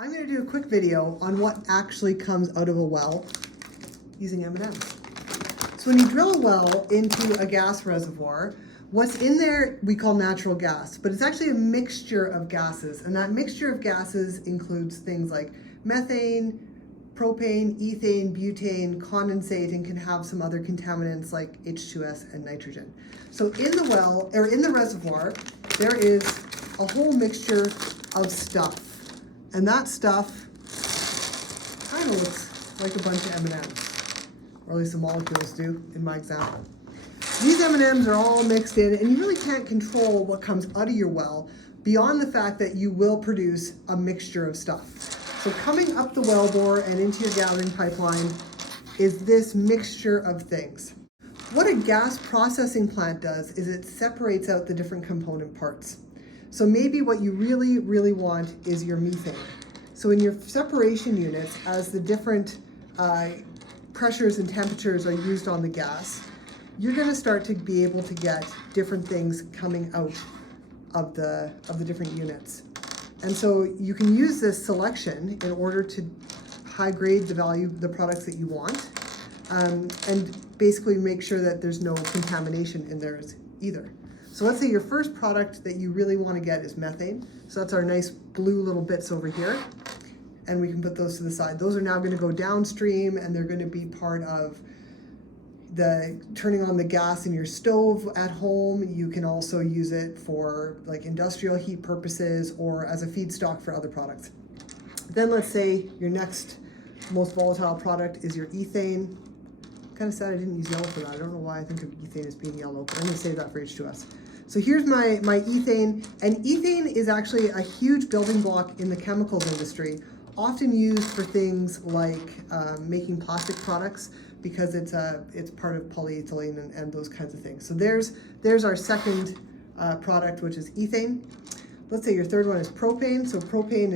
I'm going to do a quick video on what actually comes out of a well using M&Ms. So when you drill a well into a gas reservoir, what's in there we call natural gas, but it's actually a mixture of gases, and that mixture of gases includes things like methane, propane, ethane, butane, condensate, and can have some other contaminants like H2S and nitrogen. So in the well, or in the reservoir, there is a whole mixture of stuff. And that stuff kind of looks like a bunch of M&Ms, or at least the molecules do in my example. These M&Ms are all mixed in, and you really can't control what comes out of your well beyond the fact that you will produce a mixture of stuff. So coming up the well bore and into your gathering pipeline is this mixture of things. What a gas processing plant does is it separates out the different component parts. So maybe what you really want is your methane. So in your separation units, as the different pressures and temperatures are used on the gas, you're going to start to be able to get different things coming out of the different units. And so you can use this selection in order to high grade the products that you want, and basically make sure that there's no contamination in theirs either. So let's say your first product that you really want to get is methane. So that's our nice blue little bits over here. And we can put those to the side. Those are now going to go downstream, and they're going to be part of the turning on the gas in your stove at home. You can also use it for like industrial heat purposes or as a feedstock for other products. Then let's say your next most volatile product is your ethane. Kind of sad I didn't use yellow for that. I don't know why I think of ethane as being yellow, but I'm going to save that for H2S. So here's my ethane, and ethane is actually a huge building block in the chemicals industry, often used for things like making plastic products, because it's part of polyethylene and those kinds of things. So there's our second product, which is ethane. Let's say your third one is propane. So propane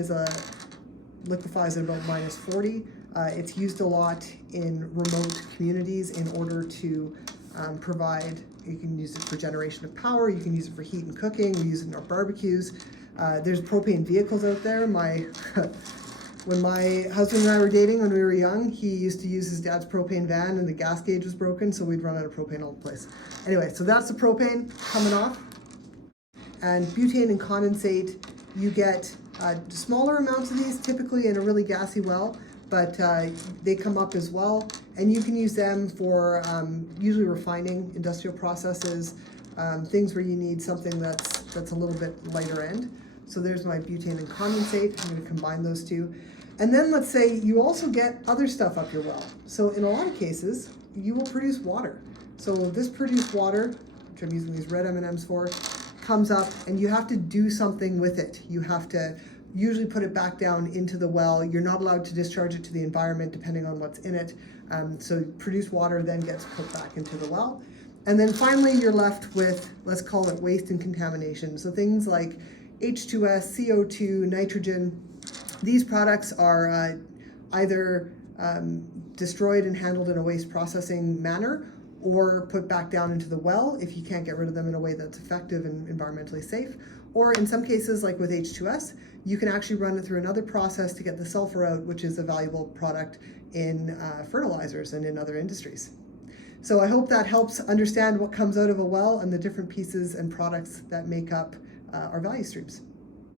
liquefies at about -40. It's used a lot in remote communities in order to provide, you can use it for generation of power, you can use it for heat and cooking, we use it in our barbecues. There's propane vehicles out there. When my husband and I were dating when we were young, he used to use his dad's propane van and the gas gauge was broken, so we'd run out of propane all the place. Anyway, so that's the propane coming off. And butane and condensate, you get smaller amounts of these typically in a really gassy well, but they come up as well, and you can use them for usually refining industrial processes, things where you need something that's a little bit lighter end. So there's my butane and condensate. I'm going to combine those two. And then let's say you also get other stuff up your well. So in a lot of cases, you will produce water. So this produced water, which I'm using these red M&Ms for, comes up, and you have to do something with it. You have to usually put it back down into the well. You're not allowed to discharge it to the environment depending on what's in it. So produced water then gets put back into the well. And then finally you're left with, let's call it waste and contamination. So things like H2S, CO2, nitrogen. These products are either destroyed and handled in a waste processing manner, or put back down into the well if you can't get rid of them in a way that's effective and environmentally safe. Or in some cases, like with H2S, you can actually run it through another process to get the sulfur out, which is a valuable product in fertilizers and in other industries. So I hope that helps understand what comes out of a well and the different pieces and products that make up our value streams.